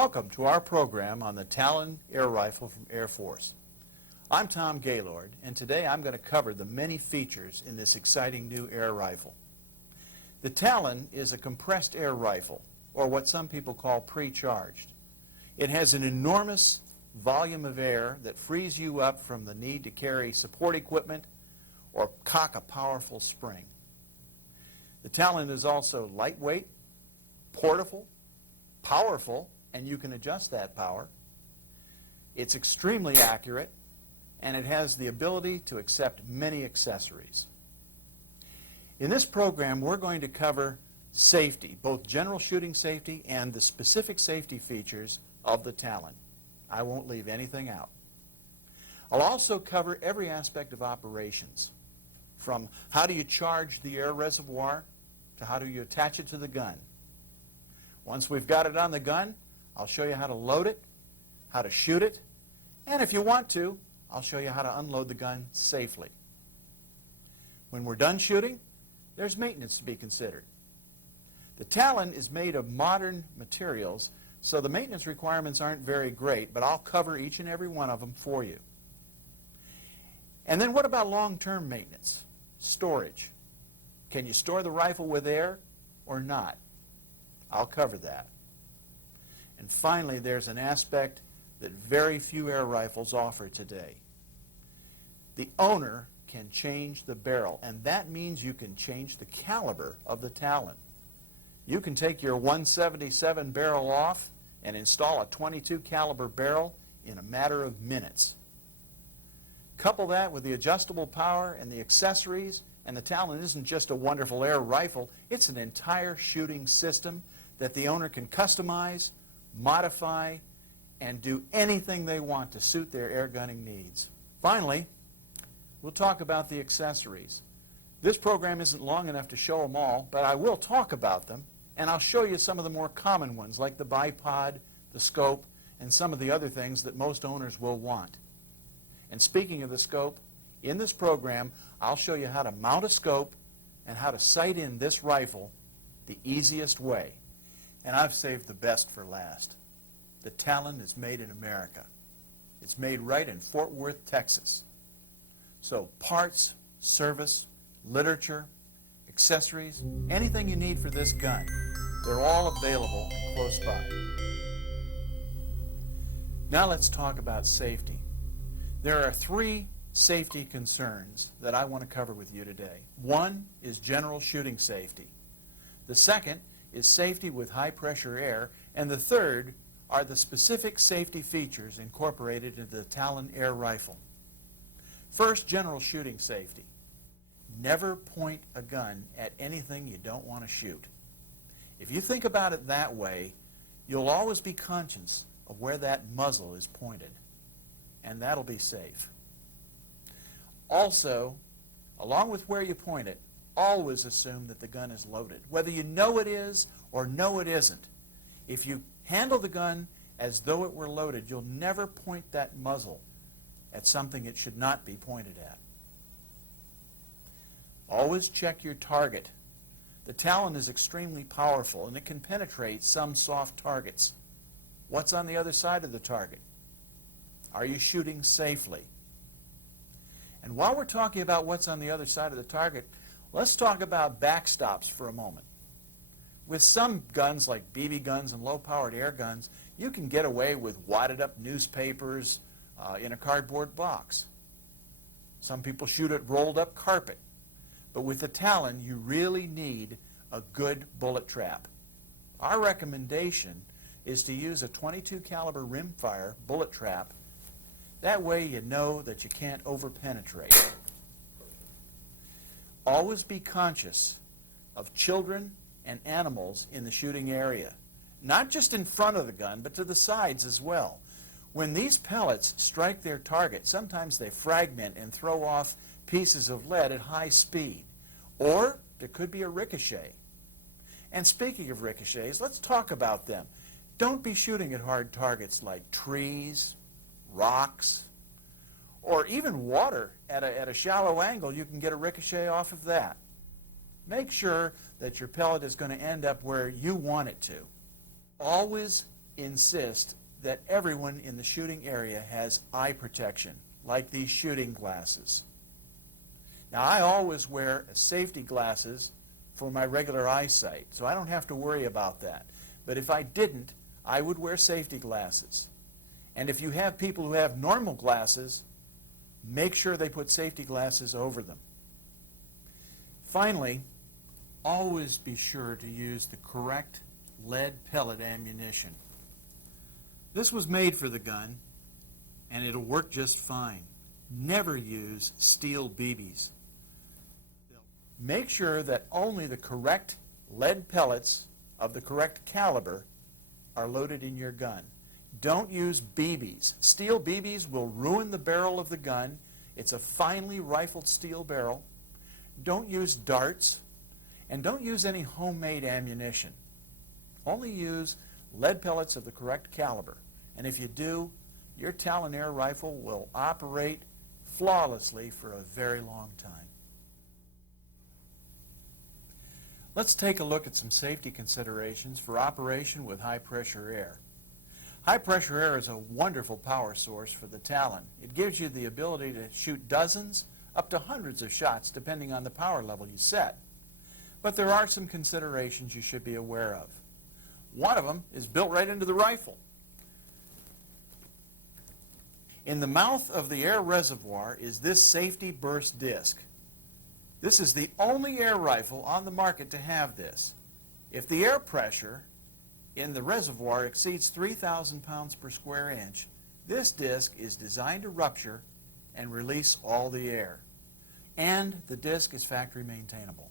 Welcome to our program on the Talon air rifle from Air Force. I'm Tom Gaylord, and today I'm going to cover the many features in this exciting new air rifle. The Talon is a compressed air rifle, or what some people call pre-charged. It has an enormous volume of air that frees you up from the need to carry support equipment or cock a powerful spring. The Talon is also lightweight, portable, powerful, and you can adjust that power. It's extremely accurate, and it has the ability to accept many accessories. In this program, we're going to cover safety, both general shooting safety and the specific safety features of the Talon. I won't leave anything out. I'll also cover every aspect of operations, from how do you charge the air reservoir to how do you attach it to the gun. Once we've got it on the gun, I'll show you how to load it, how to shoot it, and if you want to, I'll show you how to unload the gun safely. When we're done shooting, there's maintenance to be considered. The Talon is made of modern materials, so the maintenance requirements aren't very great, but I'll cover each and every one of them for you. And then what about long-term maintenance? Storage. Can you store the rifle with air or not? I'll cover that. And finally, there's an aspect that very few air rifles offer today. The owner can change the barrel, and that means you can change the caliber of the Talon. You can take your 177 barrel off and install a 22 caliber barrel in a matter of minutes. Couple that with the adjustable power and the accessories, and the Talon isn't just a wonderful air rifle, it's an entire shooting system that the owner can customize, modify, and do anything they want to suit their air gunning needs. Finally, we'll talk about the accessories. This program isn't long enough to show them all, but I will talk about them, and I'll show you some of the more common ones, like the bipod, the scope, and some of the other things that most owners will want. And speaking of the scope, in this program, I'll show you how to mount a scope and how to sight in this rifle the easiest way. And I've saved the best for last. The Talon is made in America. It's made right in Fort Worth, Texas. So parts, service, literature, accessories, anything you need for this gun, they're all available and close by. Now let's talk about safety. There are three safety concerns that I want to cover with you today. One is general shooting safety. The second is safety with high-pressure air, and the third are the specific safety features incorporated into the Talon air rifle. First, general shooting safety. Never point a gun at anything you don't want to shoot. If you think about it that way, you'll always be conscious of where that muzzle is pointed, and that'll be safe. Also, along with where you point it, always assume that the gun is loaded, whether you know it is or know it isn't. If you handle the gun as though it were loaded, you'll never point that muzzle at something it should not be pointed at. Always check your target. The Talon is extremely powerful, and it can penetrate some soft targets. What's on the other side of the target? Are you shooting safely? And while we're talking about what's on the other side of the target, let's talk about backstops for a moment. With some guns, like BB guns and low-powered air guns, you can get away with wadded-up newspapers in a cardboard box. Some people shoot at rolled-up carpet. But with the Talon, you really need a good bullet trap. Our recommendation is to use a 22 caliber rimfire bullet trap. That way you know that you can't over-penetrate. Always be conscious of children and animals in the shooting area, not just in front of the gun, but to the sides as well. When these pellets strike their target, sometimes they fragment and throw off pieces of lead at high speed, or there could be a ricochet. And speaking of ricochets, let's talk about them. Don't be shooting at hard targets like trees, rocks, or even water at a shallow angle. You can get a ricochet off of that. Make sure that your pellet is going to end up where you want it to. Always insist that everyone in the shooting area has eye protection, like these shooting glasses. Now, I always wear safety glasses for my regular eyesight, so I don't have to worry about that. But if I didn't, I would wear safety glasses. And if you have people who have normal glasses, make sure they put safety glasses over them. Finally, always be sure to use the correct lead pellet ammunition. This was made for the gun, and it'll work just fine. Never use steel BBs. Make sure that only the correct lead pellets of the correct caliber are loaded in your gun. Don't use BBs. Steel BBs will ruin the barrel of the gun. It's a finely rifled steel barrel. Don't use darts, and don't use any homemade ammunition. Only use lead pellets of the correct caliber. And if you do, your Talon air rifle will operate flawlessly for a very long time. Let's take a look at some safety considerations for operation with high-pressure air. High-pressure air is a wonderful power source for the Talon. It gives you the ability to shoot dozens, up to hundreds of shots, depending on the power level you set. But there are some considerations you should be aware of. One of them is built right into the rifle. In the mouth of the air reservoir is this safety burst disc. This is the only air rifle on the market to have this. If the air pressure in the reservoir exceeds 3,000 pounds per square inch, this disc is designed to rupture and release all the air. And the disc is factory maintainable.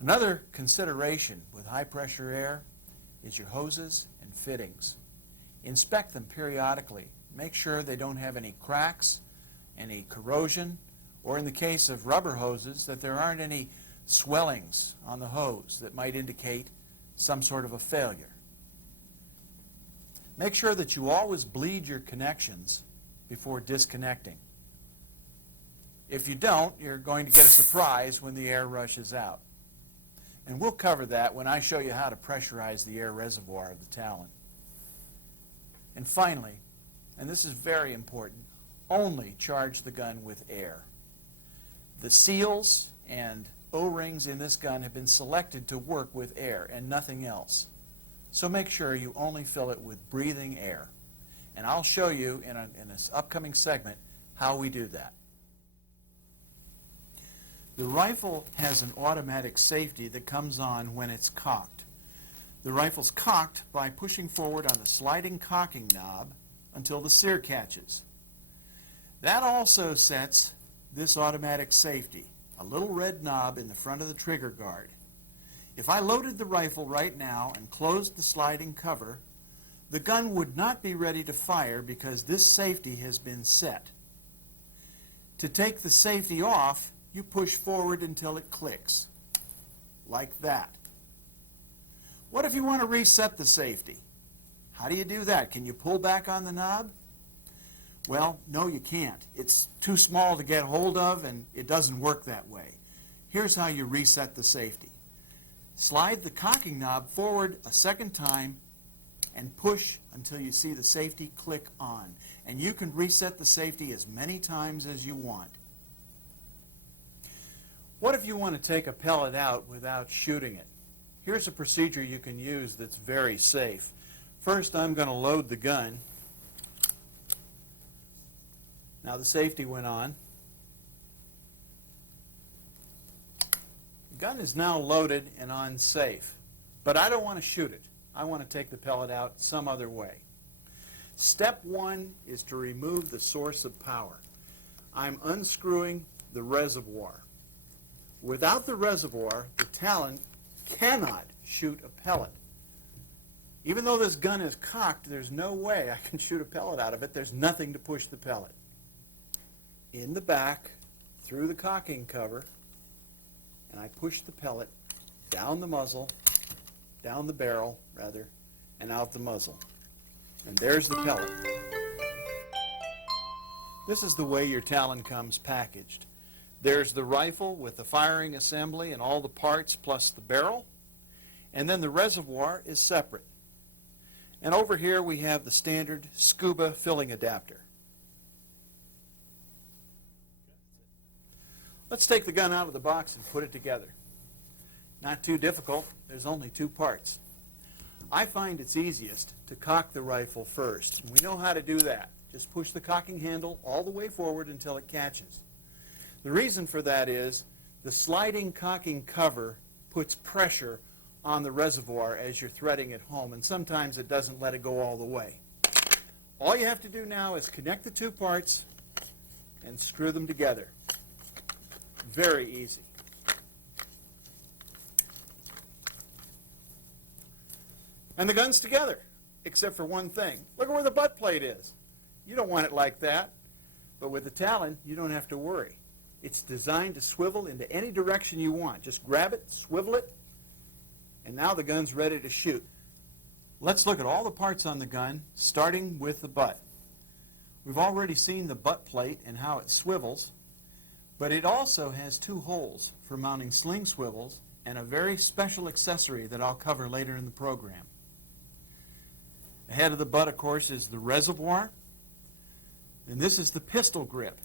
Another consideration with high pressure air is your hoses and fittings. Inspect them periodically. Make sure they don't have any cracks, any corrosion, or in the case of rubber hoses, that there aren't any swellings on the hose that might indicate some sort of a failure. Make sure that you always bleed your connections before disconnecting. If you don't, you're going to get a surprise when the air rushes out. And we'll cover that when I show you how to pressurize the air reservoir of the Talon. And finally, and this is very important, only charge the gun with air. The seals and O-rings in this gun have been selected to work with air and nothing else. So make sure you only fill it with breathing air. And I'll show you in this upcoming segment how we do that. The rifle has an automatic safety that comes on when it's cocked. The rifle's cocked by pushing forward on the sliding cocking knob until the sear catches. That also sets this automatic safety, a little red knob in the front of the trigger guard. If I loaded the rifle right now and closed the sliding cover, the gun would not be ready to fire because this safety has been set. To take the safety off, you push forward until it clicks, like that. What if you want to reset the safety? How do you do that? Can you pull back on the knob? Well, no, you can't. It's too small to get hold of, and it doesn't work that way. Here's how you reset the safety. Slide the cocking knob forward a second time and push until you see the safety click on. And you can reset the safety as many times as you want. What if you want to take a pellet out without shooting it? Here's a procedure you can use that's very safe. First, I'm going to load the gun. Now the safety went on. The gun is now loaded and on safe, but I don't want to shoot it. I want to take the pellet out some other way. Step one is to remove the source of power. I'm unscrewing the reservoir. Without the reservoir, the Talon cannot shoot a pellet. Even though this gun is cocked, there's no way I can shoot a pellet out of it. There's nothing to push the pellet. In the back, through the cocking cover, and I push the pellet down the muzzle, down the barrel, rather, and out the muzzle. And there's the pellet. This is the way your Talon comes packaged. There's the rifle with the firing assembly and all the parts plus the barrel, and then the reservoir is separate. And over here we have the standard scuba filling adapter. Let's take the gun out of the box and put it together. Not too difficult. There's only two parts. I find it's easiest to cock the rifle first. We know how to do that. Just push the cocking handle all the way forward until it catches. The reason for that is the sliding cocking cover puts pressure on the reservoir as you're threading it home, and sometimes it doesn't let it go all the way. All you have to do now is connect the two parts and screw them together. Very easy. And the gun's together, except for one thing. Look at where the butt plate is. You don't want it like that. But with the Talon, you don't have to worry. It's designed to swivel into any direction you want. Just grab it, swivel it, and now the gun's ready to shoot. Let's look at all the parts on the gun, starting with the butt. We've already seen the butt plate and how it swivels, but it also has two holes for mounting sling swivels and a very special accessory that I'll cover later in the program. The head of the butt, of course, is the reservoir, and this is the pistol grip.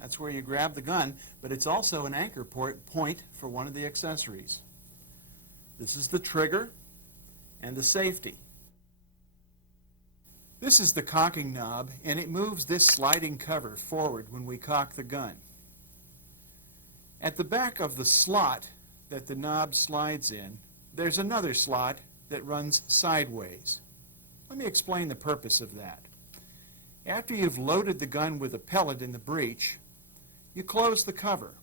That's where you grab the gun, but it's also an anchor point for one of the accessories. This is the trigger and the safety. This is the cocking knob, and it moves this sliding cover forward when we cock the gun. At the back of the slot that the knob slides in, there's another slot that runs sideways. Let me explain the purpose of that. After you've loaded the gun with a pellet in the breech, you close the cover.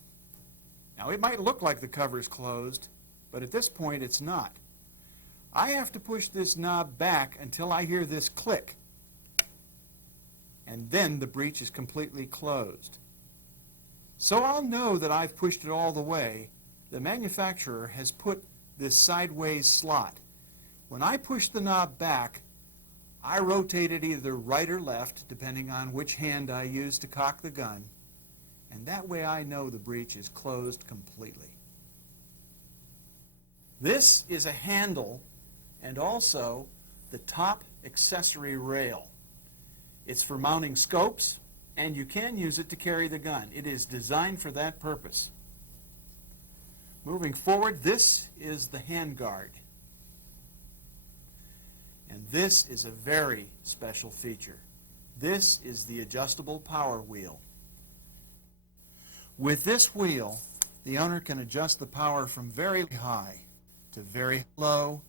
Now, it might look like the cover is closed, but at this point it's not. I have to push this knob back until I hear this click, and then the breech is completely closed. So I'll know that I've pushed it all the way. The manufacturer has put this sideways slot. When I push the knob back, I rotate it either right or left, depending on which hand I use to cock the gun, and that way I know the breech is closed completely. This is a handle and also the top accessory rail. It's for mounting scopes, and you can use it to carry the gun. It is designed for that purpose. Moving forward, this is the handguard. And this is a very special feature. This is the adjustable power wheel. With this wheel, the owner can adjust the power from very high to very low.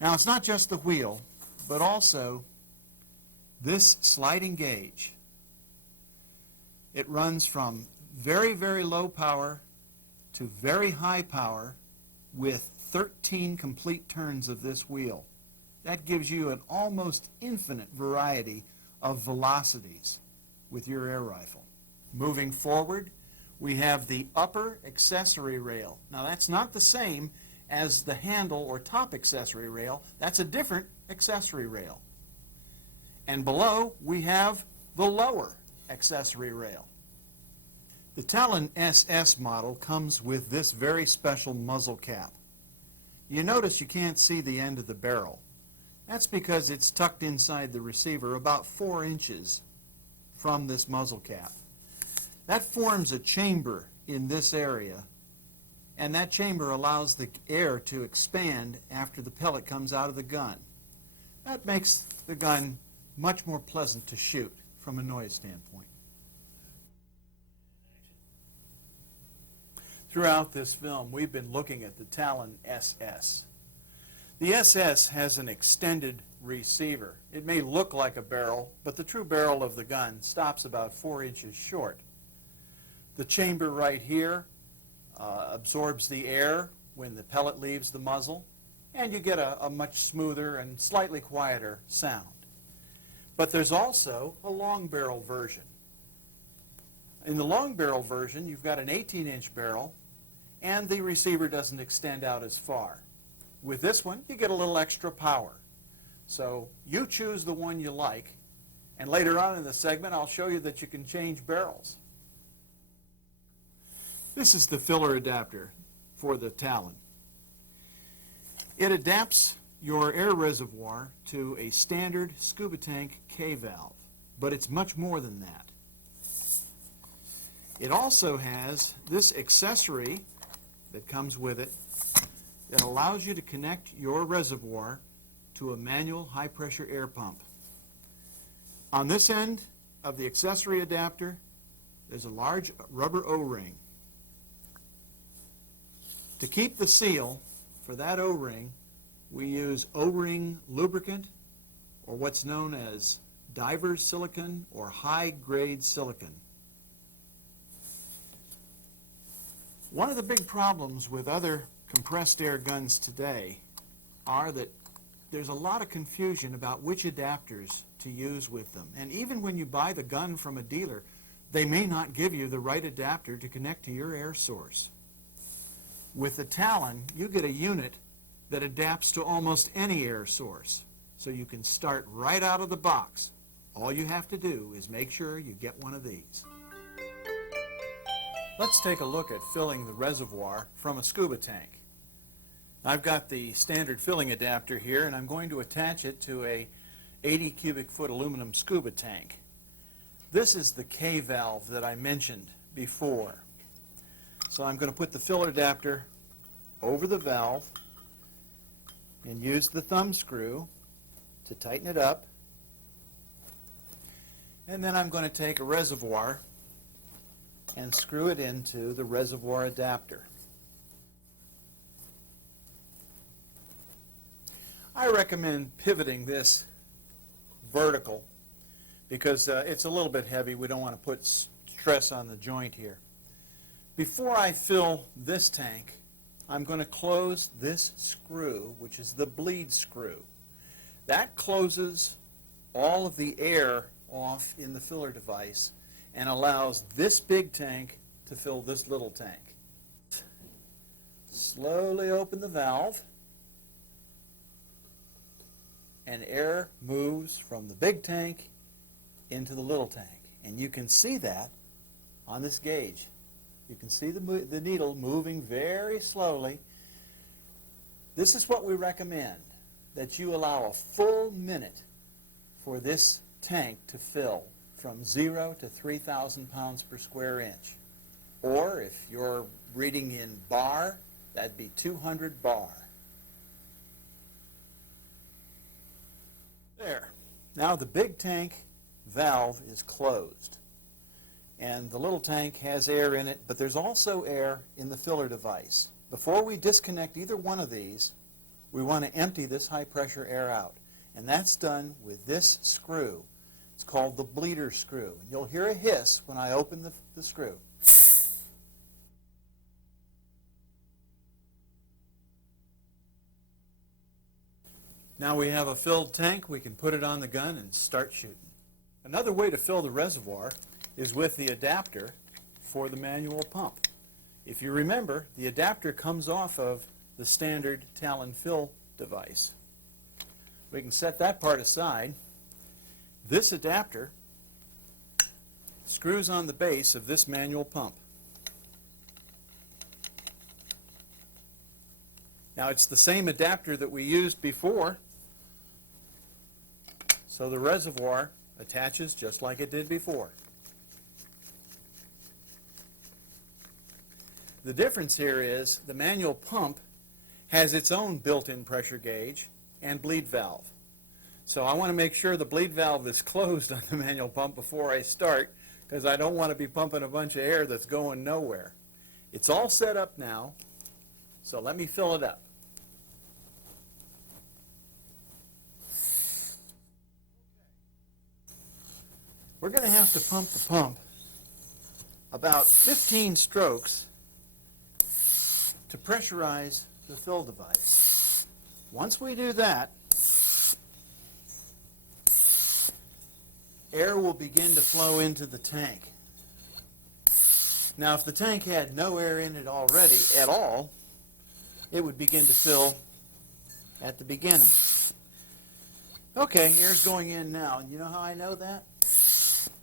Now, it's not just the wheel, but also this sliding gauge. It runs from very, very low power to very high power with 13 complete turns of this wheel. That gives you an almost infinite variety of velocities with your air rifle. Moving forward, we have the upper accessory rail. Now, that's not the same as the handle or top accessory rail. That's a different accessory rail. And below, we have the lower accessory rail. The Talon SS model comes with this very special muzzle cap. You notice you can't see the end of the barrel. That's because it's tucked inside the receiver about 4 inches from this muzzle cap. That forms a chamber in this area, and that chamber allows the air to expand after the pellet comes out of the gun. That makes the gun much more pleasant to shoot from a noise standpoint. Throughout this film, we've been looking at the Talon SS. The SS has an extended receiver. It may look like a barrel, but the true barrel of the gun stops about 4 inches short. The chamber right here absorbs the air when the pellet leaves the muzzle, and you get a much smoother and slightly quieter sound. But there's also a long barrel version. In the long barrel version, you've got an 18-inch barrel, and the receiver doesn't extend out as far. With this one, you get a little extra power. So you choose the one you like, and later on in the segment, I'll show you that you can change barrels. This is the filler adapter for the Talon. It adapts your air reservoir to a standard scuba tank K-valve, but it's much more than that. It also has this accessory that comes with it that allows you to connect your reservoir to a manual high-pressure air pump. On this end of the accessory adapter, there's a large rubber O-ring. To keep the seal for that O-ring, we use O-ring lubricant, or what's known as diver's silicon or high-grade silicon. One of the big problems with other compressed air guns today are that there's a lot of confusion about which adapters to use with them. And even when you buy the gun from a dealer, they may not give you the right adapter to connect to your air source. With the Talon, you get a unit that adapts to almost any air source. So you can start right out of the box. All you have to do is make sure you get one of these. Let's take a look at filling the reservoir from a scuba tank. I've got the standard filling adapter here, and I'm going to attach it to a 80 cubic foot aluminum scuba tank. This is the K-valve that I mentioned before. So I'm going to put the filler adapter over the valve and use the thumb screw to tighten it up. And then I'm going to take a reservoir and screw it into the reservoir adapter. I recommend pivoting this vertical because it's a little bit heavy. We don't want to put stress on the joint here. Before I fill this tank, I'm going to close this screw, which is the bleed screw. That closes all of the air off in the filler device and allows this big tank to fill this little tank. Slowly open the valve, and air moves from the big tank into the little tank. And you can see that on this gauge. You can see the needle moving very slowly. This is what we recommend, that you allow a full minute for this tank to fill from 0 to 3,000 pounds per square inch. Or if you're reading in bar, that'd be 200 bar. There. Now the big tank valve is closed. And the little tank has air in it, but there's also air in the filler device. Before we disconnect either one of these, we want to empty this high pressure air out. And that's done with this screw. It's called the bleeder screw. And you'll hear a hiss when I open the screw. Now we have a filled tank, we can put it on the gun and start shooting. Another way to fill the reservoir is with the adapter for the manual pump. If you remember, the adapter comes off of the standard Talon fill device. We can set that part aside. This adapter screws on the base of this manual pump. Now it's the same adapter that we used before, so the reservoir attaches just like it did before. The difference here is the manual pump has its own built-in pressure gauge and bleed valve. So I want to make sure the bleed valve is closed on the manual pump before I start, because I don't want to be pumping a bunch of air that's going nowhere. It's all set up now, so let me fill it up. We're going to have to pump the pump about 15 strokes to pressurize the fill device. Once we do that, air will begin to flow into the tank. Now, if the tank had no air in it already at all, it would begin to fill at the beginning. Okay, air's going in now. And you know how I know that?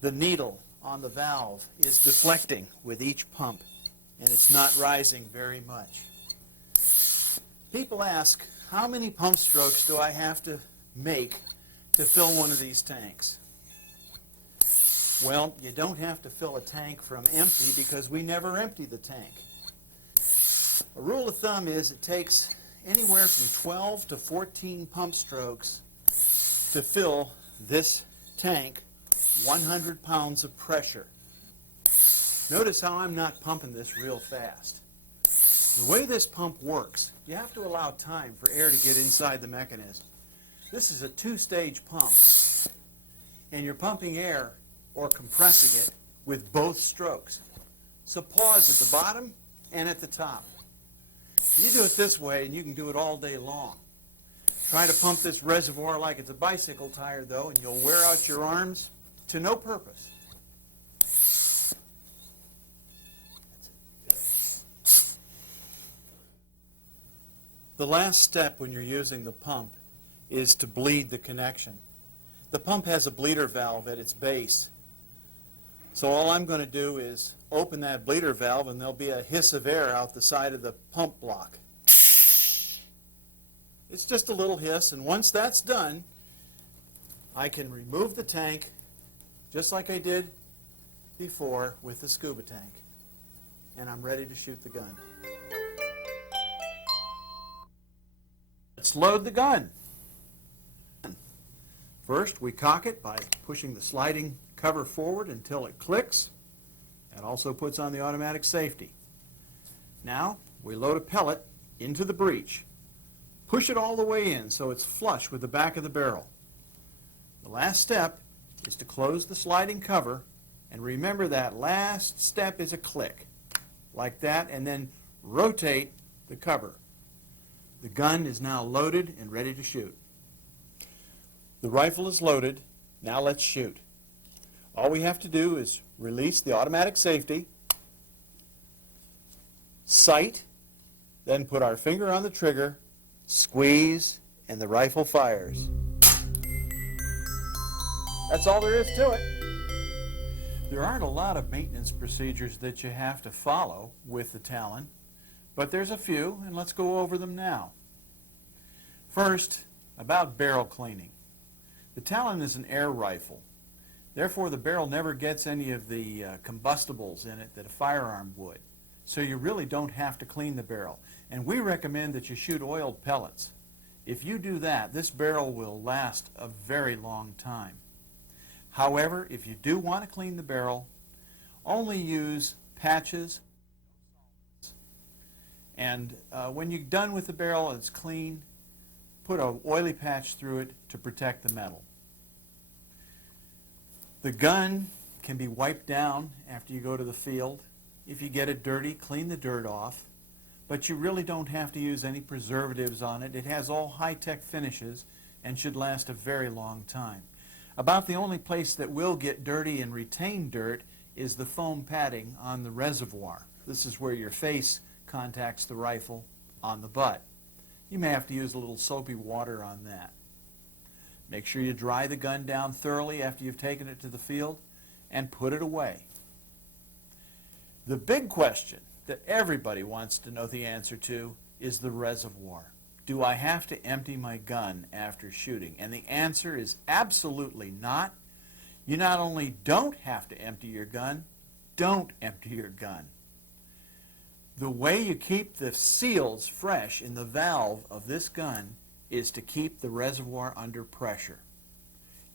The needle on the valve is deflecting with each pump, and it's not rising very much. People ask, how many pump strokes do I have to make to fill one of these tanks? Well, you don't have to fill a tank from empty because we never empty the tank. A rule of thumb is it takes anywhere from 12 to 14 pump strokes to fill this tank 100 pounds of pressure. Notice how I'm not pumping this real fast. The way this pump works, you have to allow time for air to get inside the mechanism. This is a two-stage pump, and you're pumping air or compressing it with both strokes. So pause at the bottom and at the top. You do it this way and you can do it all day long. Try to pump this reservoir like it's a bicycle tire though, and you'll wear out your arms to no purpose. The last step when you're using the pump is to bleed the connection. The pump has a bleeder valve at its base. So all I'm going to do is open that bleeder valve and there'll be a hiss of air out the side of the pump block. It's just a little hiss, and once that's done, I can remove the tank just like I did before with the scuba tank. And I'm ready to shoot the gun. Let's load the gun. First, we cock it by pushing the sliding cover forward until it clicks. That also puts on the automatic safety. Now, we load a pellet into the breech. Push it all the way in so it's flush with the back of the barrel. The last step is to close the sliding cover, and remember that last step is a click, like that, and then rotate the cover. The gun is now loaded and ready to shoot. The rifle is loaded. Now let's shoot. All we have to do is release the automatic safety, sight, then put our finger on the trigger, squeeze, and the rifle fires. That's all there is to it. There aren't a lot of maintenance procedures that you have to follow with the Talon, but there's a few, and let's go over them now. First, about barrel cleaning. The Talon is an air rifle. Therefore, the barrel never gets any of the combustibles in it that a firearm would. So you really don't have to clean the barrel. And we recommend that you shoot oiled pellets. If you do that, this barrel will last a very long time. However, if you do want to clean the barrel, only use patches. And when you're done with the barrel and it's clean, put an oily patch through it to protect the metal. The gun can be wiped down after you go to the field. If you get it dirty, clean the dirt off. But you really don't have to use any preservatives on it. It has all high-tech finishes and should last a very long time. About the only place that will get dirty and retain dirt is the foam padding on the reservoir. This is where your face contacts the rifle on the butt. You may have to use a little soapy water on that. Make sure you dry the gun down thoroughly after you've taken it to the field and put it away. The big question that everybody wants to know the answer to is the reservoir. Do I have to empty my gun after shooting? And the answer is absolutely not. You not only don't have to empty your gun, don't empty your gun. The way you keep the seals fresh in the valve of this gun is to keep the reservoir under pressure.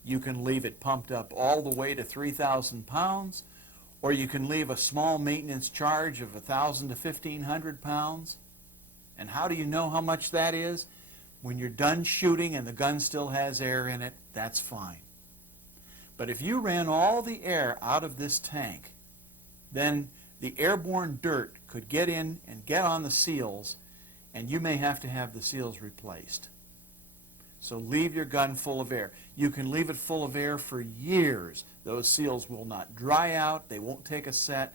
You can leave it pumped up all the way to 3,000 pounds, or you can leave a small maintenance charge of 1,000 to 1,500 pounds. And how do you know how much that is? When you're done shooting and the gun still has air in it, that's fine. But if you ran all the air out of this tank, then the airborne dirt could get in and get on the seals, and you may have to have the seals replaced. So leave your gun full of air. You can leave it full of air for years. Those seals will not dry out. They won't take a set.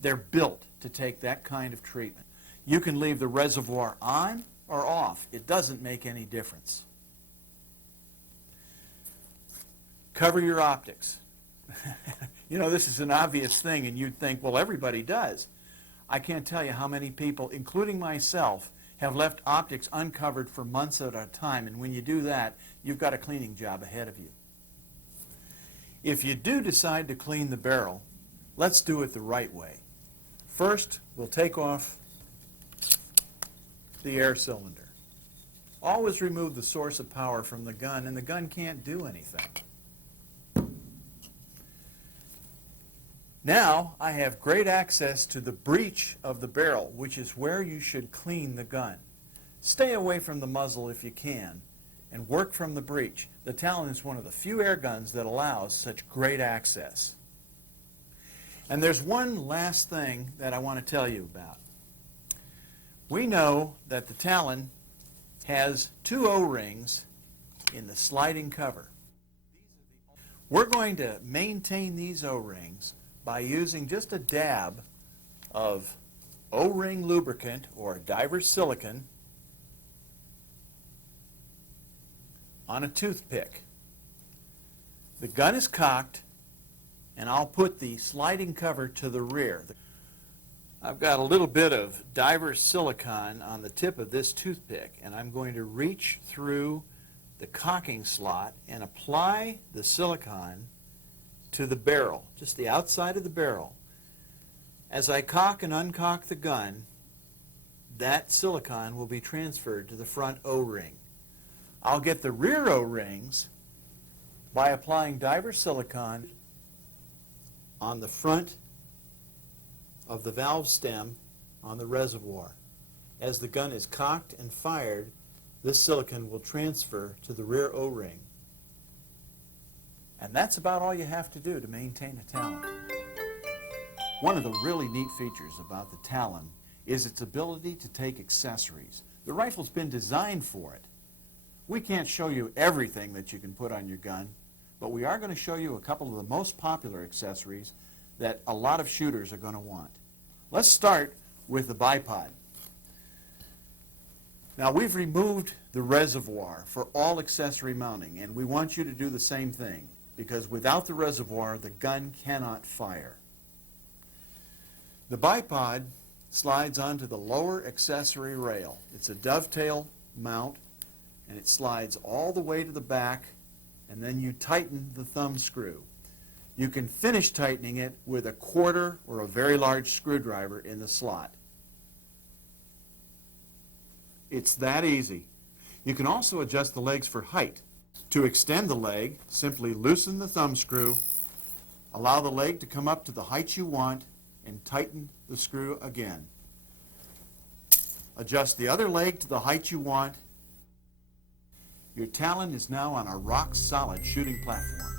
They're built to take that kind of treatment. You can leave the reservoir on or off. It doesn't make any difference. Cover your optics. You know, this is an obvious thing, and you'd think, well, everybody does. I can't tell you how many people, including myself, have left optics uncovered for months at a time, and when you do that, you've got a cleaning job ahead of you. If you do decide to clean the barrel, let's do it the right way. First, we'll take off the air cylinder. Always remove the source of power from the gun, and the gun can't do anything. Now I have great access to the breech of the barrel, which is where you should clean the gun. Stay away from the muzzle if you can, and work from the breech. The Talon is one of the few air guns that allows such great access. And there's one last thing that I want to tell you about. We know that the Talon has 2 O-rings in the sliding cover. We're going to maintain these O-rings by using just a dab of O-ring lubricant or diver's silicone on a toothpick. The gun is cocked, and I'll put the sliding cover to the rear. I've got a little bit of diver's silicone on the tip of this toothpick, and I'm going to reach through the cocking slot and apply the silicone to the barrel, just the outside of the barrel. As I cock and uncock the gun, that silicone will be transferred to the front O-ring. I'll get the rear O-rings by applying diver's silicone on the front of the valve stem on the reservoir. As the gun is cocked and fired, this silicone will transfer to the rear O-ring. And that's about all you have to do to maintain a Talon. One of the really neat features about the Talon is its ability to take accessories. The rifle's been designed for it. We can't show you everything that you can put on your gun, but we are going to show you a couple of the most popular accessories that a lot of shooters are going to want. Let's start with the bipod. Now, we've removed the reservoir for all accessory mounting, and we want you to do the same thing, because without the reservoir, the gun cannot fire. The bipod slides onto the lower accessory rail. It's a dovetail mount, and it slides all the way to the back, and then you tighten the thumb screw. You can finish tightening it with a quarter or a very large screwdriver in the slot. It's that easy. You can also adjust the legs for height. To extend the leg, simply loosen the thumb screw, allow the leg to come up to the height you want, and tighten the screw again. Adjust the other leg to the height you want. Your Talon is now on a rock-solid shooting platform.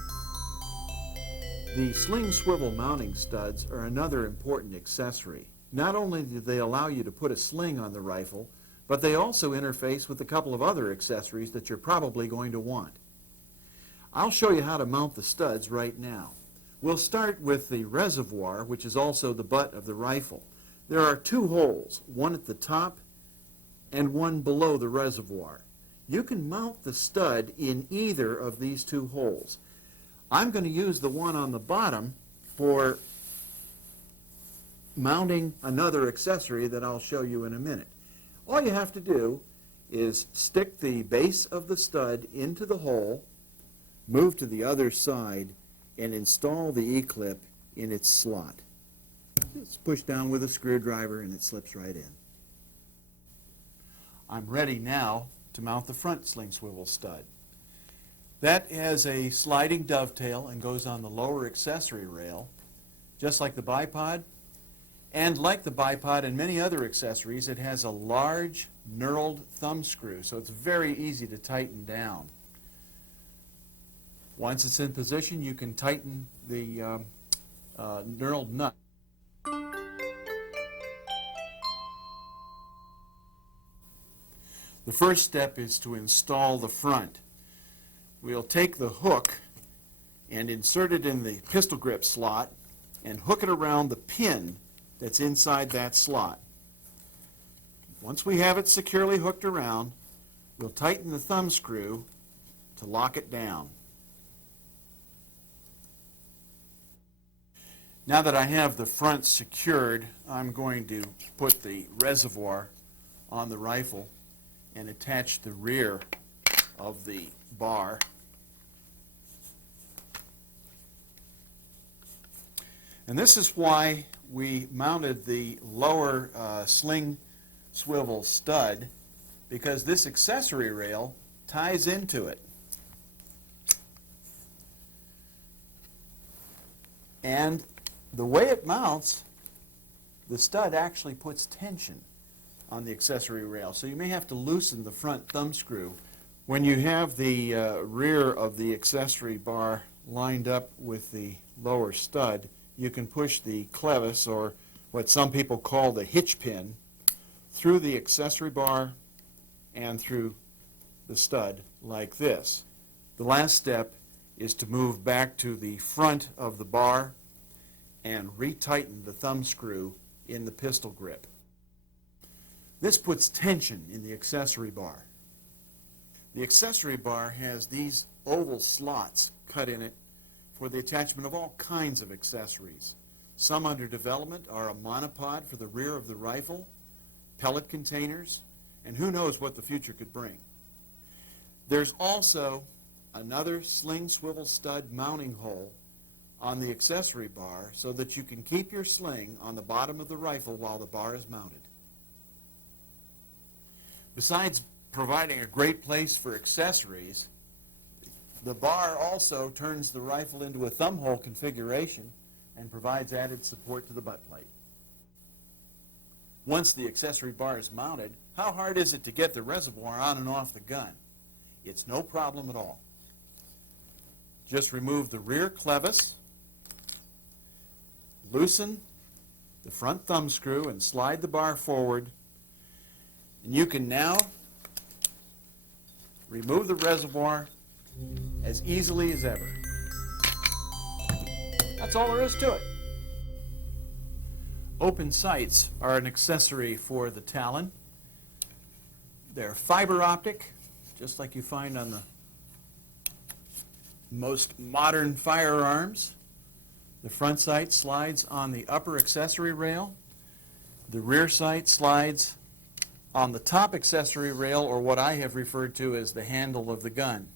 The sling swivel mounting studs are another important accessory. Not only do they allow you to put a sling on the rifle, but they also interface with a couple of other accessories that you're probably going to want. I'll show you how to mount the studs right now. We'll start with the reservoir, which is also the butt of the rifle. There are 2 holes, one at the top and one below the reservoir. You can mount the stud in either of these 2 holes. I'm going to use the one on the bottom for mounting another accessory that I'll show you in a minute. All you have to do is stick the base of the stud into the hole, move to the other side, and install the E-clip in its slot. Just push down with a screwdriver and it slips right in. I'm ready now to mount the front sling swivel stud. That has a sliding dovetail and goes on the lower accessory rail, just like the bipod. And like the bipod and many other accessories, it has a large knurled thumb screw, so it's very easy to tighten down. Once it's in position, you can tighten the knurled nut. The first step is to install the front. We'll take the hook and insert it in the pistol grip slot and hook it around the pin that's inside that slot. Once we have it securely hooked around, we'll tighten the thumb screw to lock it down. Now that I have the front secured, I'm going to put the reservoir on the rifle and attach the rear of the bar. And this is why we mounted the lower sling swivel stud, because this accessory rail ties into it. And the way it mounts, the stud actually puts tension on the accessory rail. So you may have to loosen the front thumb screw. When you have the rear of the accessory bar lined up with the lower stud, you can push the clevis, or what some people call the hitch pin, through the accessory bar and through the stud like this. The last step is to move back to the front of the bar and retighten the thumb screw in the pistol grip. This puts tension in the accessory bar. The accessory bar has these oval slots cut in it for the attachment of all kinds of accessories. Some under development are a monopod for the rear of the rifle, pellet containers, and who knows what the future could bring. There's also another sling swivel stud mounting hole on the accessory bar so that you can keep your sling on the bottom of the rifle while the bar is mounted. Besides providing a great place for accessories, the bar also turns the rifle into a thumb hole configuration and provides added support to the butt plate. Once the accessory bar is mounted, how hard is it to get the reservoir on and off the gun? It's no problem at all. Just remove the rear clevis, loosen the front thumb screw, and slide the bar forward, and you can now remove the reservoir as easily as ever. That's all there is to it. Open sights are an accessory for the Talon. They're fiber optic, just like you find on the most modern firearms. The front sight slides on the upper accessory rail. The rear sight slides on the top accessory rail, or what I have referred to as the handle of the gun.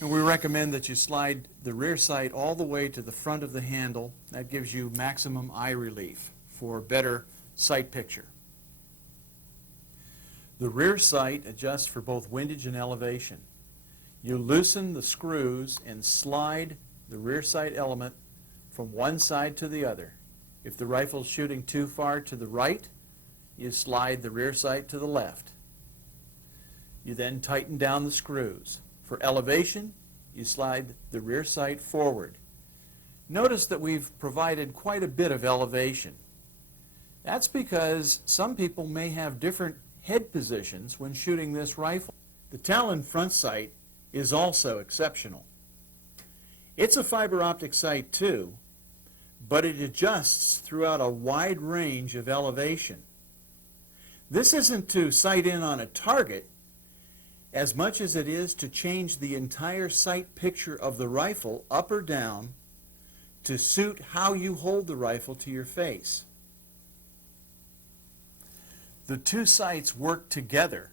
And we recommend that you slide the rear sight all the way to the front of the handle. That gives you maximum eye relief for better sight picture. The rear sight adjusts for both windage and elevation. You loosen the screws and slide the rear sight element from one side to the other. If the rifle is shooting too far to the right, you slide the rear sight to the left. You then tighten down the screws. For elevation, you slide the rear sight forward. Notice that we've provided quite a bit of elevation. That's because some people may have different head positions when shooting this rifle. The Talon front sight is also exceptional. It's a fiber optic sight too, but it adjusts throughout a wide range of elevation. This isn't to sight in on a target as much as it is to change the entire sight picture of the rifle up or down to suit how you hold the rifle to your face. The two sights work together,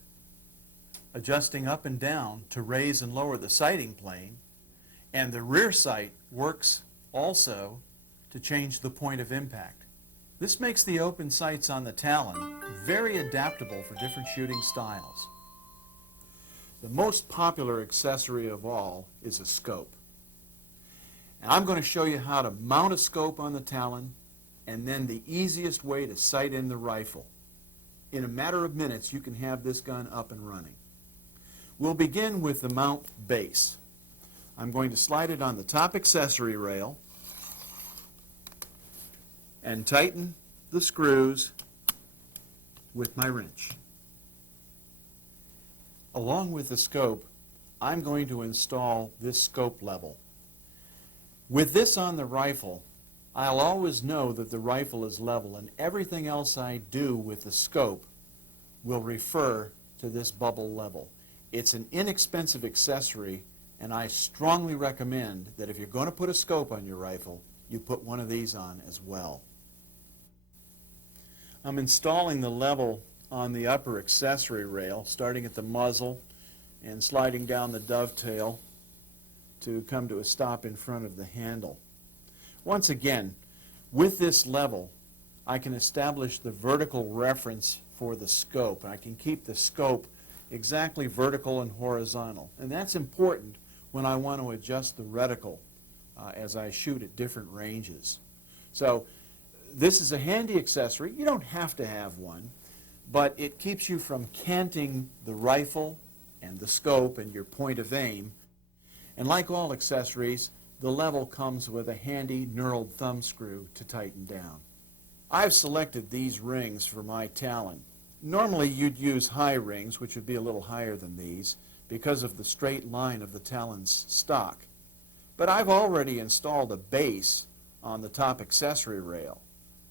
adjusting up and down to raise and lower the sighting plane, and the rear sight works also to change the point of impact. This makes the open sights on the Talon very adaptable for different shooting styles. The most popular accessory of all is a scope. And I'm going to show you how to mount a scope on the Talon and then the easiest way to sight in the rifle. In a matter of minutes, you can have this gun up and running. We'll begin with the mount base. I'm going to slide it on the top accessory rail and tighten the screws with my wrench. Along with the scope, I'm going to install this scope level. With this on the rifle, I'll always know that the rifle is level, and everything else I do with the scope will refer to this bubble level. It's an inexpensive accessory, and I strongly recommend that if you're going to put a scope on your rifle, you put one of these on as well. I'm installing the level on the upper accessory rail, starting at the muzzle and sliding down the dovetail to come to a stop in front of the handle. Once again, with this level, I can establish the vertical reference for the scope. I can keep the scope exactly vertical and horizontal. And that's important when I want to adjust the reticle as I shoot at different ranges. So this is a handy accessory. You don't have to have one, but it keeps you from canting the rifle and the scope and your point of aim. And like all accessories, the level comes with a handy knurled thumb screw to tighten down. I've selected these rings for my Talon. Normally you'd use high rings, which would be a little higher than these, because of the straight line of the Talon's stock. But I've already installed a base on the top accessory rail.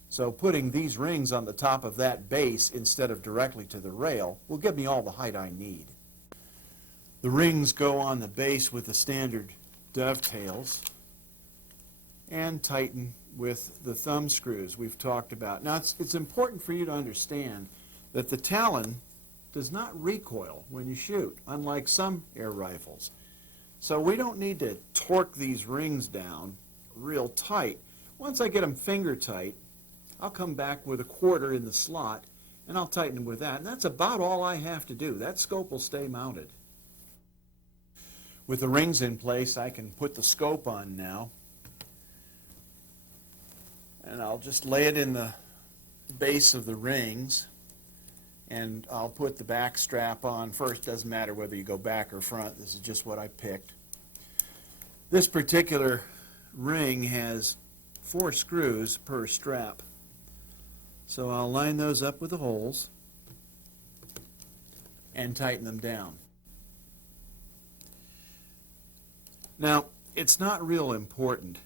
So putting these rings on the top of that base instead of directly to the rail will give me all the height I need. The rings go on the base with the standard dovetails and tighten with the thumb screws we've talked about. Now it's important for you to understand that the Talon does not recoil when you shoot, unlike some air rifles. So we don't need to torque these rings down real tight. Once I get them finger tight, I'll come back with a quarter in the slot and I'll tighten them with that. And that's about all I have to do. That scope will stay mounted. With the rings in place, I can put the scope on now. And I'll just lay it in the base of the rings. And I'll put the back strap on first. Doesn't matter whether you go back or front. This is just what I picked. This particular ring has 4 screws per strap. So I'll line those up with the holes and tighten them down. Now, it's not real important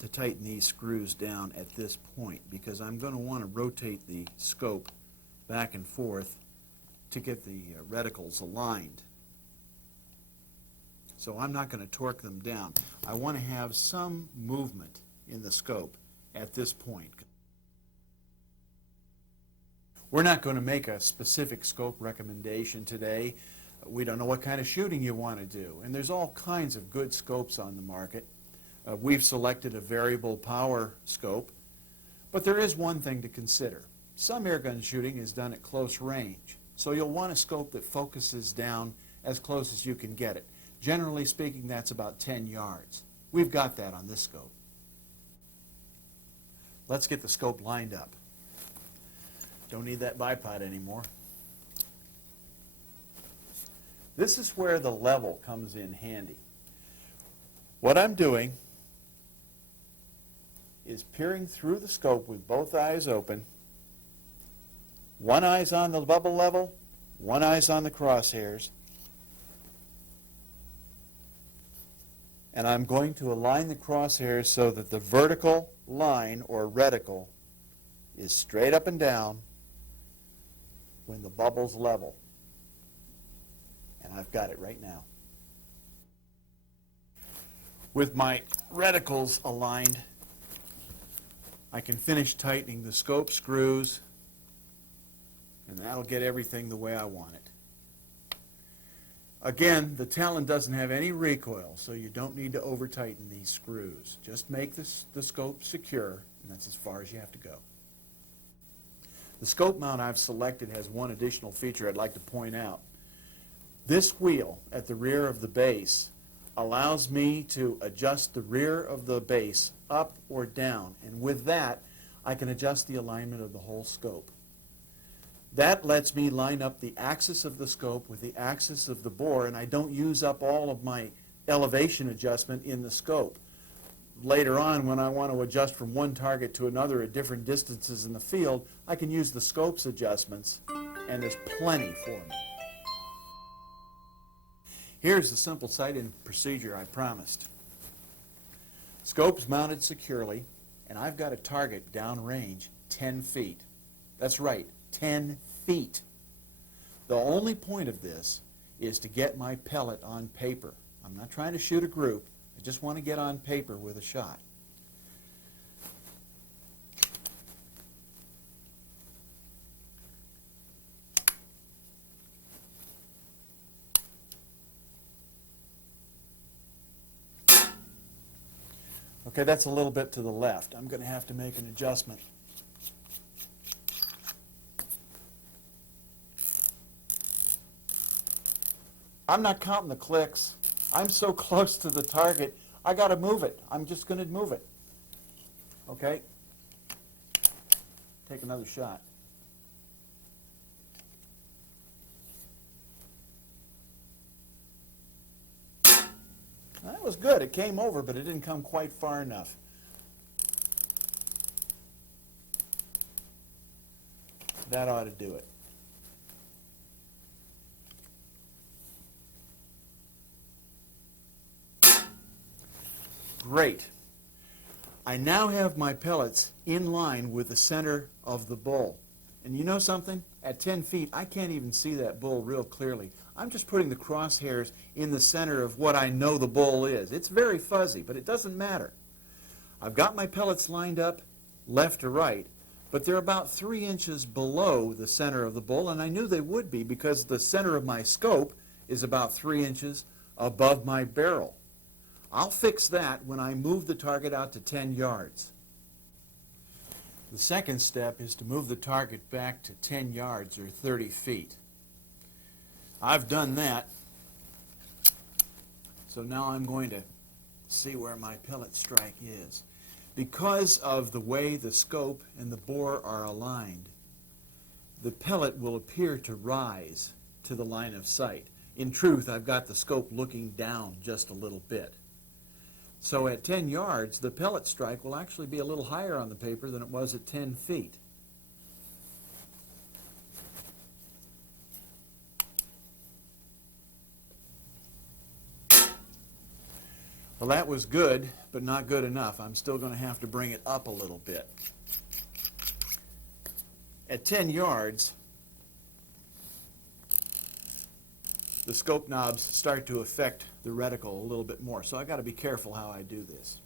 to tighten these screws down at this point because I'm going to want to rotate the scope back and forth to get the reticles aligned. So I'm not going to torque them down. I want to have some movement in the scope at this point. We're not going to make a specific scope recommendation today. We don't know what kind of shooting you want to do, and there's all kinds of good scopes on the market. We've selected a variable power scope, but there is one thing to consider. Some airgun shooting is done at close range, so you'll want a scope that focuses down as close as you can get it. Generally speaking, that's about 10 yards. We've got that on this scope. Let's get the scope lined up. Don't need that bipod anymore. This is where the level comes in handy. What I'm doing is peering through the scope with both eyes open. One eye's on the bubble level, one eye's on the crosshairs. And I'm going to align the crosshairs so that the vertical line or reticle is straight up and down when the bubble's level. And I've got it right now. With my reticles aligned, I can finish tightening the scope screws, and that'll get everything the way I want it. Again, the Talon doesn't have any recoil, so you don't need to over-tighten these screws. Just make the scope secure, and that's as far as you have to go. The scope mount I've selected has one additional feature I'd like to point out. This wheel at the rear of the base allows me to adjust the rear of the base up or down, and with that I can adjust the alignment of the whole scope. That lets me line up the axis of the scope with the axis of the bore, and I don't use up all of my elevation adjustment in the scope. Later on, when I want to adjust from one target to another at different distances in the field, I can use the scope's adjustments, and there's plenty for me. Here's the simple sight-in procedure I promised. Scope's mounted securely, and I've got a target downrange 10 feet. That's right, 10 feet. The only point of this is to get my pellet on paper. I'm not trying to shoot a group. I just want to get on paper with a shot. Okay, that's a little bit to the left. I'm going to have to make an adjustment. I'm not counting the clicks. I'm so close to the target, I got to move it. I'm just going to move it. Okay? Take another shot. That was good. It came over, but it didn't come quite far enough. That ought to do it. Great. I now have my pellets in line with the center of the bowl. And you know something? At 10 feet, I can't even see that bowl real clearly. I'm just putting the crosshairs in the center of what I know the bowl is. It's very fuzzy, but it doesn't matter. I've got my pellets lined up left to right, but they're about 3 inches below the center of the bowl, and I knew they would be because the center of my scope is about 3 inches above my barrel. I'll fix that when I move the target out to 10 yards. The second step is to move the target back to 10 yards or 30 feet. I've done that, so now I'm going to see where my pellet strike is. Because of the way the scope and the bore are aligned, the pellet will appear to rise to the line of sight. In truth, I've got the scope looking down just a little bit. So at 10 yards, the pellet strike will actually be a little higher on the paper than it was at 10 feet. Well, that was good, but not good enough. I'm still going to have to bring it up a little bit. At 10 yards, the scope knobs start to affect the reticle a little bit more. So I've got to be careful how I do this.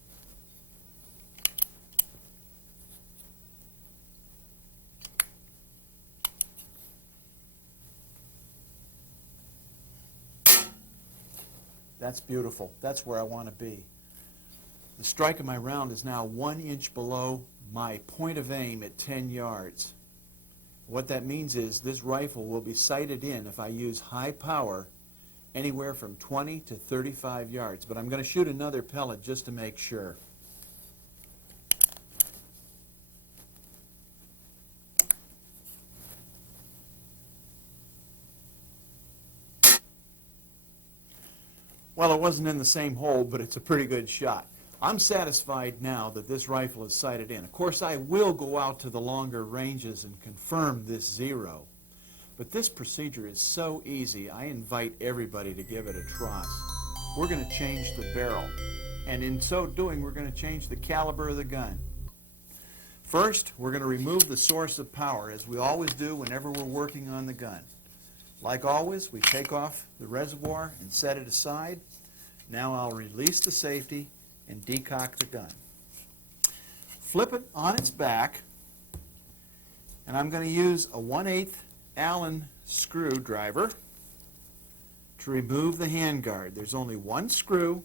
That's beautiful. That's where I want to be. The strike of my round is now 1 inch below my point of aim at 10 yards. What that means is this rifle will be sighted in if I use high power anywhere from 20 to 35 yards. But I'm going to shoot another pellet just to make sure. Well, it wasn't in the same hole, but it's a pretty good shot. I'm satisfied now that this rifle is sighted in. Of course, I will go out to the longer ranges and confirm this zero. But this procedure is so easy, I invite everybody to give it a try. We're going to change the barrel. And in so doing, we're going to change the caliber of the gun. First, we're going to remove the source of power, as we always do whenever we're working on the gun. Like always, we take off the reservoir and set it aside. Now I'll release the safety and decock the gun. Flip it on its back, and I'm going to use a 1/8 Allen screwdriver to remove the handguard. There's only one screw,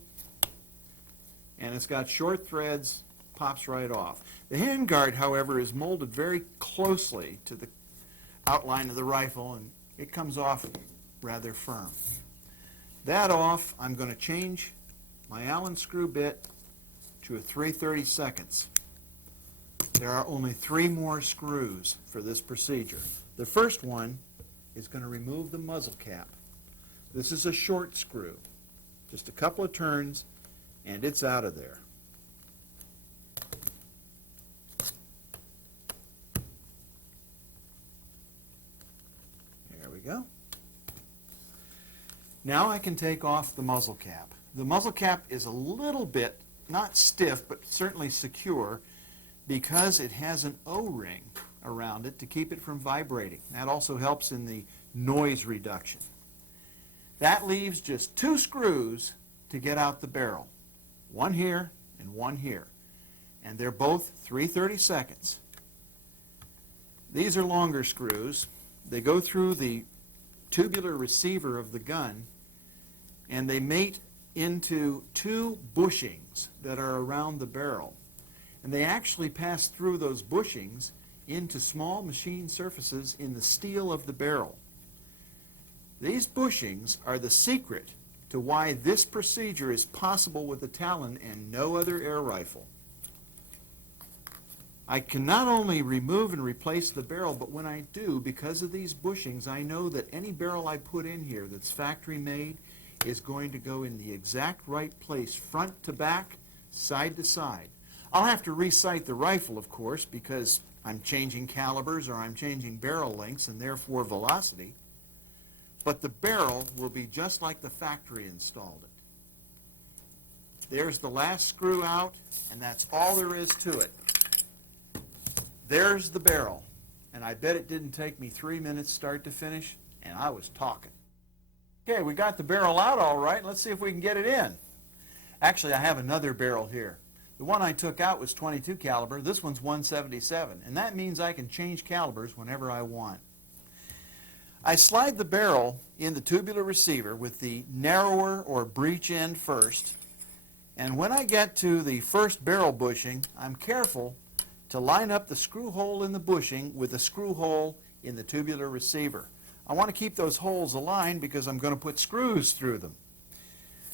and it's got short threads, pops right off. The handguard, however, is molded very closely to the outline of the rifle, and it comes off rather firm. That off, I'm going to change my Allen screw bit to a 3/32. There are only 3 more screws for this procedure. The first one is going to remove the muzzle cap. This is a short screw. Just a couple of turns and it's out of there. There we go. Now I can take off the muzzle cap. The muzzle cap is a little bit, not stiff, but certainly secure because it has an O-ring around it to keep it from vibrating. That also helps in the noise reduction. That leaves just 2 screws to get out the barrel. One here and one here. And they're both 3/32. These are longer screws. They go through the tubular receiver of the gun and they mate into two bushings that are around the barrel. And they actually pass through those bushings into small machine surfaces in the steel of the barrel. These bushings are the secret to why this procedure is possible with the Talon and no other air rifle. I can not only remove and replace the barrel, but when I do, because of these bushings, I know that any barrel I put in here that's factory made is going to go in the exact right place, front to back, side to side. I'll have to re-sight the rifle, of course, because I'm changing calibers or I'm changing barrel lengths and therefore velocity. But the barrel will be just like the factory installed it. There's the last screw out, and that's all there is to it. There's the barrel, and I bet it didn't take me 3 minutes start to finish, and I was talking. Okay, we got the barrel out all right. Let's see if we can get it in. Actually, I have another barrel here. The one I took out was 22 caliber. This one's 177, and that means I can change calibers whenever I want. I slide the barrel in the tubular receiver with the narrower or breech end first, and when I get to the first barrel bushing, I'm careful to line up the screw hole in the bushing with the screw hole in the tubular receiver. I want to keep those holes aligned because I'm going to put screws through them.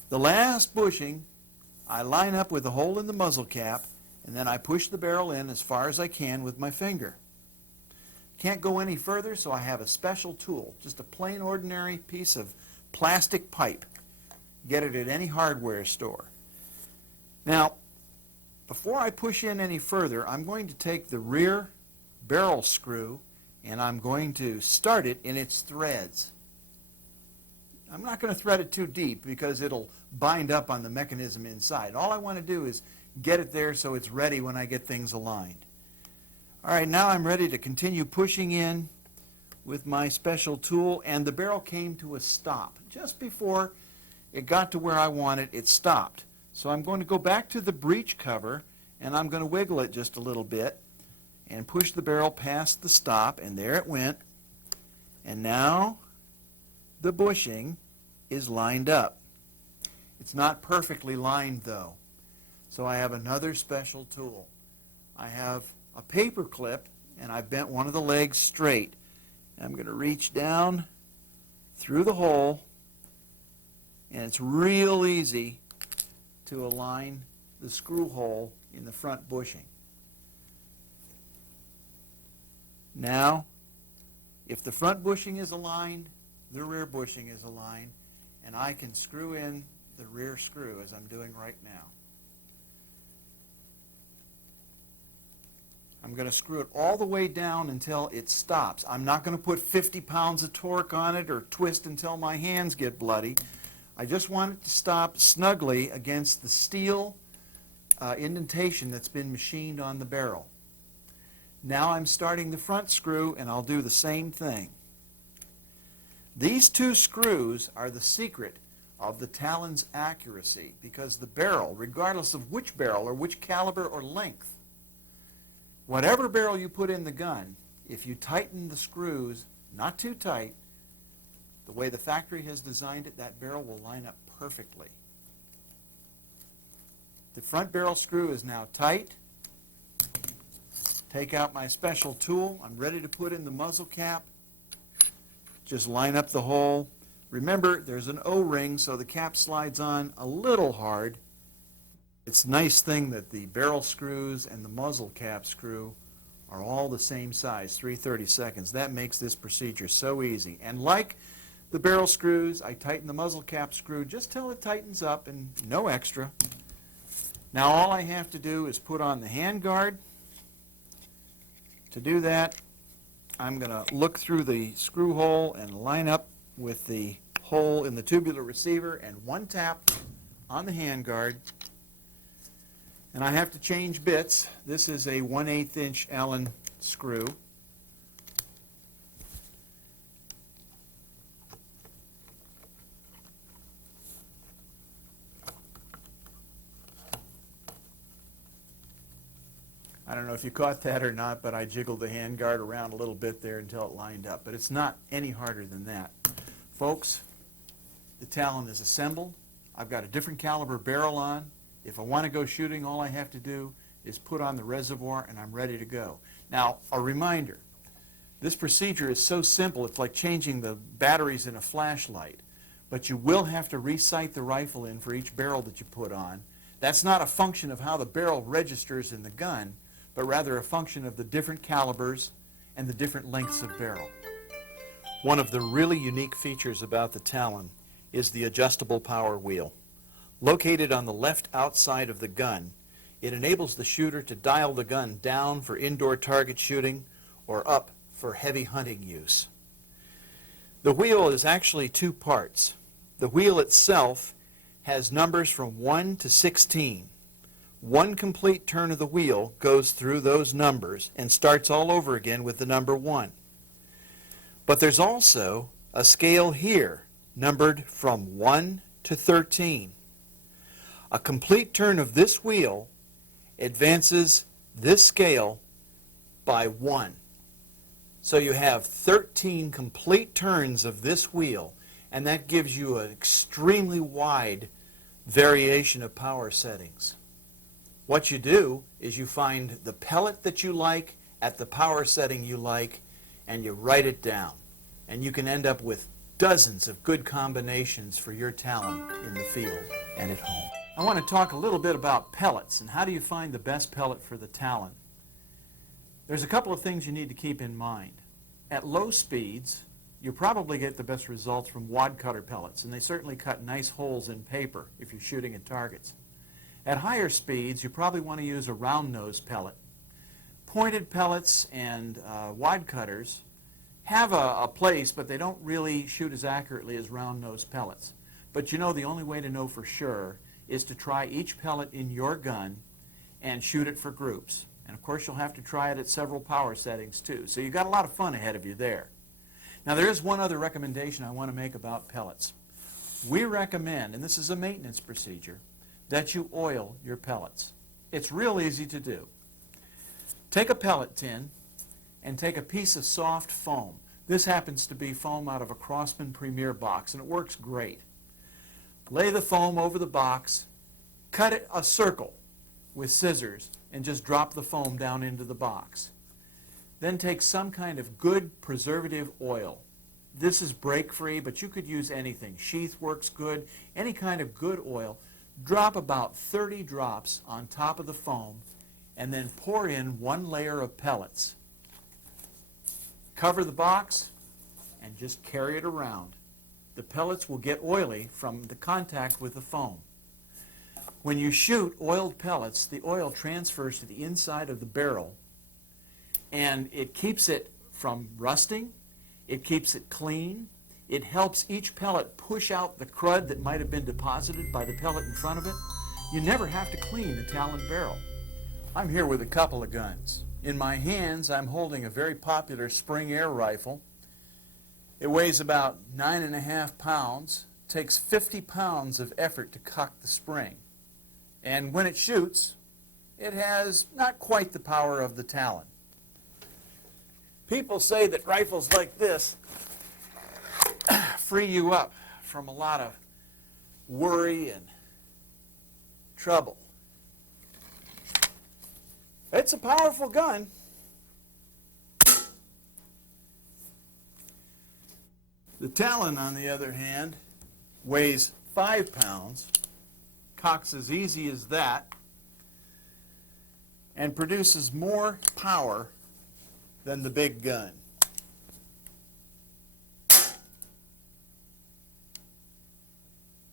The last bushing, I line up with the hole in the muzzle cap, and then I push the barrel in as far as I can with my finger. Can't go any further, so I have a special tool, just a plain ordinary piece of plastic pipe. Get it at any hardware store. Now, before I push in any further, I'm going to take the rear barrel screw and I'm going to start it in its threads. I'm not going to thread it too deep because it'll bind up on the mechanism inside. All I want to do is get it there so it's ready when I get things aligned. All right, now I'm ready to continue pushing in with my special tool, and the barrel came to a stop. Just before it got to where I want it, it stopped. So I'm going to go back to the breech cover, and I'm going to wiggle it just a little bit and push the barrel past the stop, and there it went. And now the bushing is lined up. It's not perfectly lined, though. So I have another special tool. I have a paper clip, and I bent one of the legs straight. I'm going to reach down through the hole, and it's real easy to align the screw hole in the front bushing. Now, if the front bushing is aligned, the rear bushing is aligned, and I can screw in the rear screw as I'm doing right now. I'm going to screw it all the way down until it stops. I'm not going to put 50 pounds of torque on it or twist until my hands get bloody. I just want it to stop snugly against the steel indentation that's been machined on the barrel. Now I'm starting the front screw, and I'll do the same thing. These two screws are the secret of the Talon's accuracy, because the barrel, regardless of which barrel or which caliber or length, whatever barrel you put in the gun, if you tighten the screws, not too tight, the way the factory has designed it, that barrel will line up perfectly. The front barrel screw is now tight. Take out my special tool. I'm ready to put in the muzzle cap. Just line up the hole. Remember, there's an O-ring, so the cap slides on a little hard. It's a nice thing that the barrel screws and the muzzle cap screw are all the same size, 3/32. That makes this procedure so easy. And like the barrel screws, I tighten the muzzle cap screw just till it tightens up, and no extra. Now all I have to do is put on the hand guard. To do that, I'm going to look through the screw hole and line up with the hole in the tubular receiver, and one tap on the hand guard. And I have to change bits. This is a 1/8 inch Allen screw. I don't know if you caught that or not, but I jiggled the handguard around a little bit there until it lined up. But it's not any harder than that. Folks, the Talon is assembled. I've got a different caliber barrel on. If I want to go shooting, all I have to do is put on the reservoir and I'm ready to go. Now, a reminder, this procedure is so simple, it's like changing the batteries in a flashlight. But you will have to re-sight the rifle in for each barrel that you put on. That's not a function of how the barrel registers in the gun, but rather a function of the different calibers and the different lengths of barrel. One of the really unique features about the Talon is the adjustable power wheel. Located on the left outside of the gun, it enables the shooter to dial the gun down for indoor target shooting or up for heavy hunting use. The wheel is actually two parts. The wheel itself has numbers from 1 to 16. One complete turn of the wheel goes through those numbers and starts all over again with the number 1. But there's also a scale here numbered from 1 to 13. A complete turn of this wheel advances this scale by 1. So you have 13 complete turns of this wheel, and that gives you an extremely wide variation of power settings. What you do is you find the pellet that you like at the power setting you like, and you write it down. And you can end up with dozens of good combinations for your Talon in the field and at home. I want to talk a little bit about pellets and how do you find the best pellet for the Talon. There's a couple of things you need to keep in mind. At low speeds, you probably get the best results from wad cutter pellets, and they certainly cut nice holes in paper if you're shooting at targets. At higher speeds, you probably want to use a round nose pellet. Pointed pellets and wad cutters have a place, but they don't really shoot as accurately as round nose pellets. But you know, the only way to know for sure is to try each pellet in your gun and shoot it for groups. And of course, you'll have to try it at several power settings too. So you've got a lot of fun ahead of you there. Now, there is one other recommendation I want to make about pellets. We recommend, and this is a maintenance procedure, that you oil your pellets. It's real easy to do. Take a pellet tin and take a piece of soft foam. This happens to be foam out of a Crosman Premier box, and it works great. Lay the foam over the box, cut it a circle with scissors, and just drop the foam down into the box. Then take some kind of good preservative oil. This is break-free, but you could use anything. Sheath works good, any kind of good oil. Drop about 30 drops on top of the foam, and then pour in one layer of pellets. Cover the box and just carry it around. The pellets will get oily from the contact with the foam. When you shoot oiled pellets, the oil transfers to the inside of the barrel, and it keeps it from rusting, it keeps it clean, it helps each pellet push out the crud that might have been deposited by the pellet in front of it. You never have to clean the Talon barrel. I'm here with a couple of guns. In my hands, I'm holding a very popular spring air rifle. It weighs about 9.5 pounds, takes 50 pounds of effort to cock the spring. And when it shoots, it has not quite the power of the Talon. People say that rifles like this free you up from a lot of worry and trouble. It's a powerful gun. The Talon, on the other hand, weighs 5 pounds, cocks as easy as that, and produces more power than the big gun.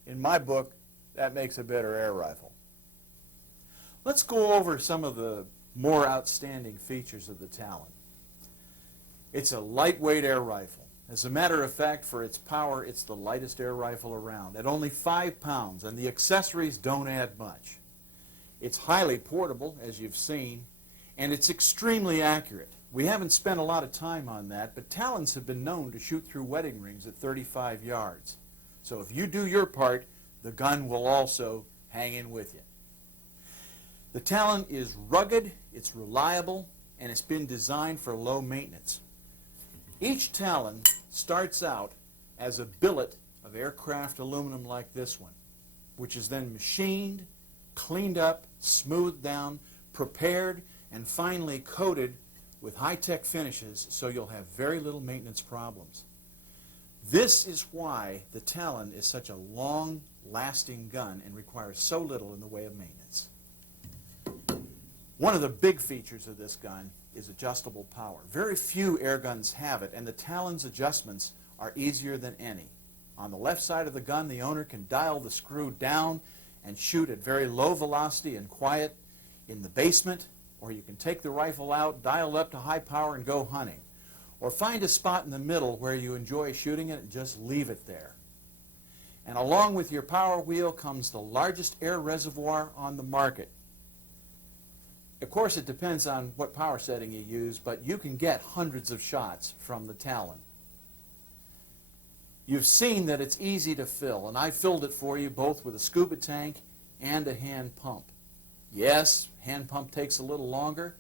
In my book, that makes a better air rifle. Let's go over some of the more outstanding features of the Talon. It's a lightweight air rifle. As a matter of fact, for its power, it's the lightest air rifle around, at only 5 pounds, and the accessories don't add much. It's highly portable, as you've seen, and it's extremely accurate. We haven't spent a lot of time on that, but Talons have been known to shoot through wedding rings at 35 yards. So if you do your part, the gun will also hang in with you. The Talon is rugged, it's reliable, and it's been designed for low maintenance. Each Talon starts out as a billet of aircraft aluminum like this one. which is then machined, cleaned up, smoothed down, prepared, and finally coated with high-tech finishes so you'll have very little maintenance problems. This is why the Talon is such a long-lasting gun and requires so little in the way of maintenance. One of the big features of this gun is adjustable power. Very few air guns have it, and the Talon's adjustments are easier than any. On the left side of the gun, the owner can dial the screw down and shoot at very low velocity and quiet in the basement, or you can take the rifle out, dial up to high power, and go hunting. Or find a spot in the middle where you enjoy shooting it and just leave it there. And along with your power wheel comes the largest air reservoir on the market. Of course, it depends on what power setting you use, but you can get hundreds of shots from the Talon. You've seen that it's easy to fill, and I filled it for you both with a scuba tank and a hand pump. Yes, hand pump takes a little longer,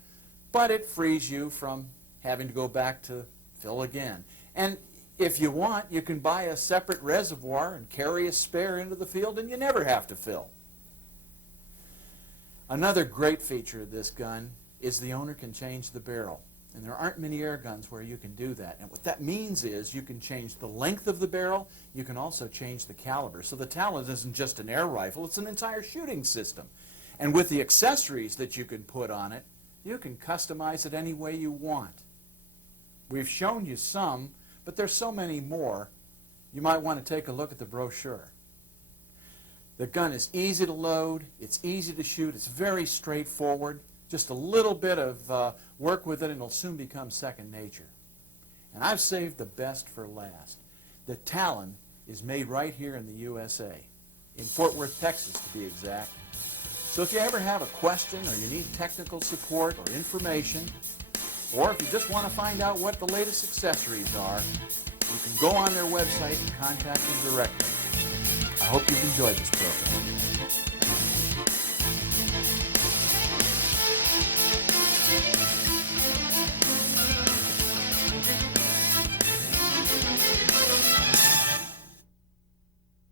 but it frees you from having to go back to fill again. And if you want, you can buy a separate reservoir and carry a spare into the field, and you never have to fill. Another great feature of this gun is the owner can change the barrel. And there aren't many air guns where you can do that. And what that means is you can change the length of the barrel. You can also change the caliber. So the Talon isn't just an air rifle, it's an entire shooting system. And with the accessories that you can put on it, you can customize it any way you want. We've shown you some, but there's so many more, you might want to take a look at the brochure. The gun is easy to load, it's easy to shoot, it's very straightforward. Just a little bit of work with it and it'll soon become second nature. And I've saved the best for last. The Talon is made right here in the USA, in Fort Worth, Texas to be exact. So if you ever have a question or you need technical support or information, or if you just want to find out what the latest accessories are, you can go on their website and contact them directly. I hope you've enjoyed this program.